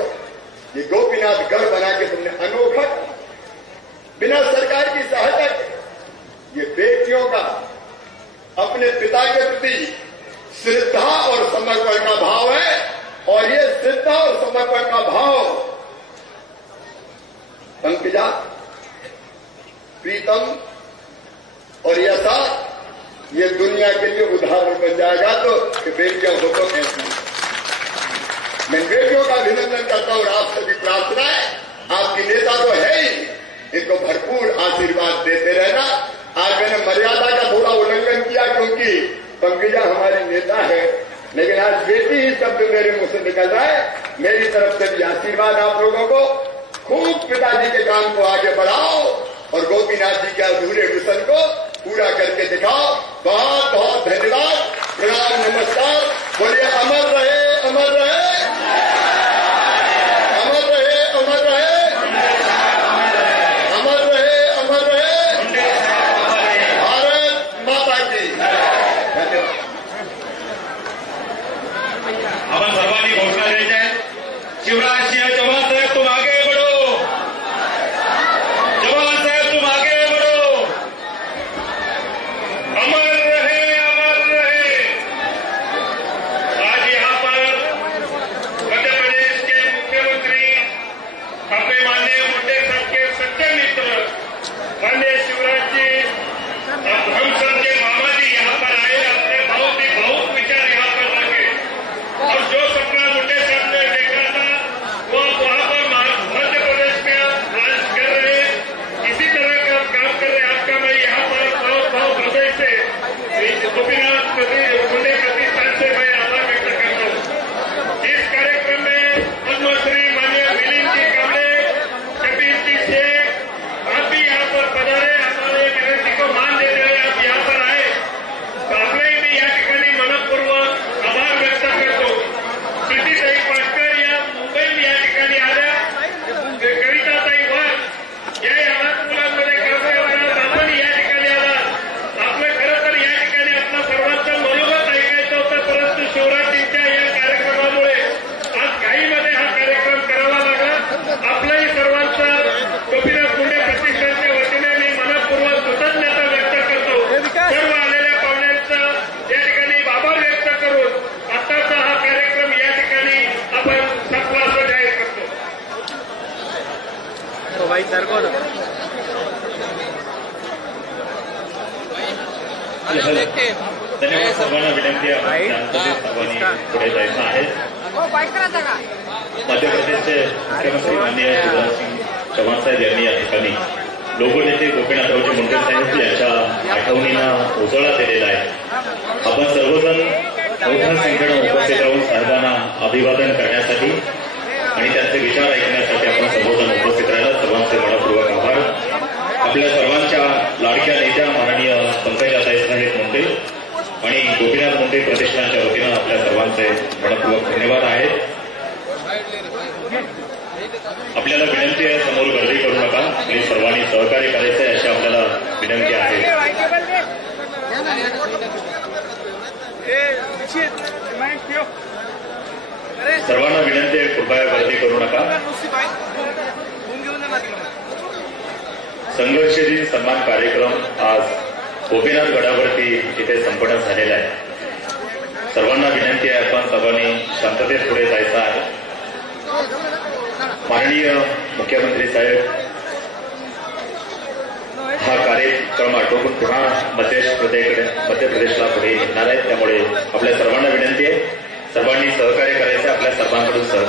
ये गोपीनाथ गढ़ बना के तुमने अनोखा, बिना सरकार की सहायता के, ये बेटियों का अपने पिता के प्रति श्रद्धा और समर्पण का भाव है। और ये श्रद्धा और समर्पण का भाव पंकजा, प्रीतम और यशा, ये दुनिया के लिए उदाहरण बन जाएगा। तो बेटियों को तो कैसे, मैं बेटियों का अभिनंदन करता हूं। आप सभी प्रार्थना है, आपकी नेता तो है ही, इनको भरपूर आशीर्वाद देते रहना। आज मैंने मर्यादा का थोड़ा उल्लंघन किया क्योंकि पंकजा हमारी नेता है, लेकिन आज बेटी ही शब्द मेरे मुंह से निकल रहा है। मेरी तरफ से भी आशीर्वाद आप लोगों को। खूब पिताजी के काम को आगे बढ़ाओ और गोपीनाथ जी के अधूरे मिशन को पूरा करके दिखाओ। बहुत बहुत धन्यवाद, प्रणाम, नमस्कार। बोलिए अमर रहे, अमर रहे, अमर रहे, अमर रहे, अमर रहे, अमर रहे, भारत माता की धन्यवाद। आपण सर्वांनी घोषणा द्यायची आहे। शिवराज सिंह चौहान साहेब, तुम आगे बढ़ो, जवान साहेब तुम आगे बढ़ो, अमर रहे, अमर रहे। आज यहाँ पर मध्य प्रदेश के मुख्यमंत्री अपने माननीय मुंडे साहब के सच्चे मित्र माननीय शिवराज जी, हम सबके मामा जी यहाँ पर आए, अपने बहुत ही भावुक विचार यहाँ पर रखे और जो सपना मुंडे साहब ने देखा था वो वहाँ पर मध्य प्रदेश में राज कर रहे, इसी तरह का काम कर रहे। आपका मैं यहाँ पर बहुत हृदय से गोपीनाथ मुंडे प्रतिष्ठान से मैं आभार व्यक्त करता हूँ। इस कार्यक्रम में पद्मश्री माननीय मिलिंद जी कांबळे, कपिल जी शेख, आप भी यहाँ पर पधारे, हमारे विनंती को मान देते हुए आप यहाँ पर आए, तो आपलेही मी या ठिकाणी मनपूर्वक आभार व्यक्त करतो। प्रीतीताई पाटकर या मुंबईत या ठिकाणी आल्या, कविताताई वाघ या अनाथ मुलांमध्ये काम करणाऱ्या दादांनी या ठिकाणी आला। आपलं खरं तर या ठिकाणी आपलं सर्वांचं मनोगत ऐकायचं होतं, परंतु शिवराजींच्या या कार्यक्रमामुळे आज घाईमध्ये हा कार्यक्रम करावा लागला। आपलंही सर्वांचं गोपीनाथ मुंडे प्रतिष्ठानच्या वतीने मी मनपूर्वक कृतज्ञता व्यक्त करतो। सर्व आलेल्या पाहुण्यांचा या ठिकाणी आभार व्यक्त करून आताचा हा कार्यक्रम या ठिकाणी आपण संपला असं जाहीर करतो। तो भाई सर को धन्यवाद। सर्वांना विनंती आहे, सर्वांनी पुढे जायचं आहे। मध्य प्रदेशचे मुख्यमंत्री माननीय शिवराज सिंह चौहान साहेब यांनी या ठिकाणी लोकनेते गोपीनाथरावजी मुंडे साहेब यांच्या आठवणींना उजाळा दिलेला आहे। आपण सर्वजण मोठ्या संख्येनं उपस्थित राहून साहेबांना अभिवादन करण्यासाठी आणि त्यांचे विचार ऐकण्यासाठी आपण सर्वजण उपस्थित राहिला। सर्वांचे मनपूर्वक आभार। आपल्या सर्वांच्या लाडक्या नेत्या माननीय पंकजाताई साहेब मुंडे आणि गोपीनाथ मुंडे प्रतिष्ठानच्या वतीनं आपल्या सर्वांचे मनपूर्वक धन्यवाद आहेत। आपल्याला विनंती आहे, समोर गर्दी करू नका, प्लीज सर्वांनी सहकार्य करायचं आहे अशी आपल्याला विनंती आहे। सर्वांना विनंती आहे, कृपया गर्दी करू नका। संघर्षाची सन्मान कार्यक्रम आज गोपीनाथ गडावरती इथे संपन्न झालेला आहे। सर्वांना विनंती आहे आपण सर्वांनी शांततेत पुढे जायचं आहे. माननीय मुख्यमंत्री साहेब हा कार्यक्रम आटोपून पुन्हा मध्य प्रदेशला पुढे येणार आहे. त्यामुळे आपल्या सर्वांना विनंती आहे सर्वांनी सहकार्य करायचं. आपल्या सर्वांकडून सहकार्य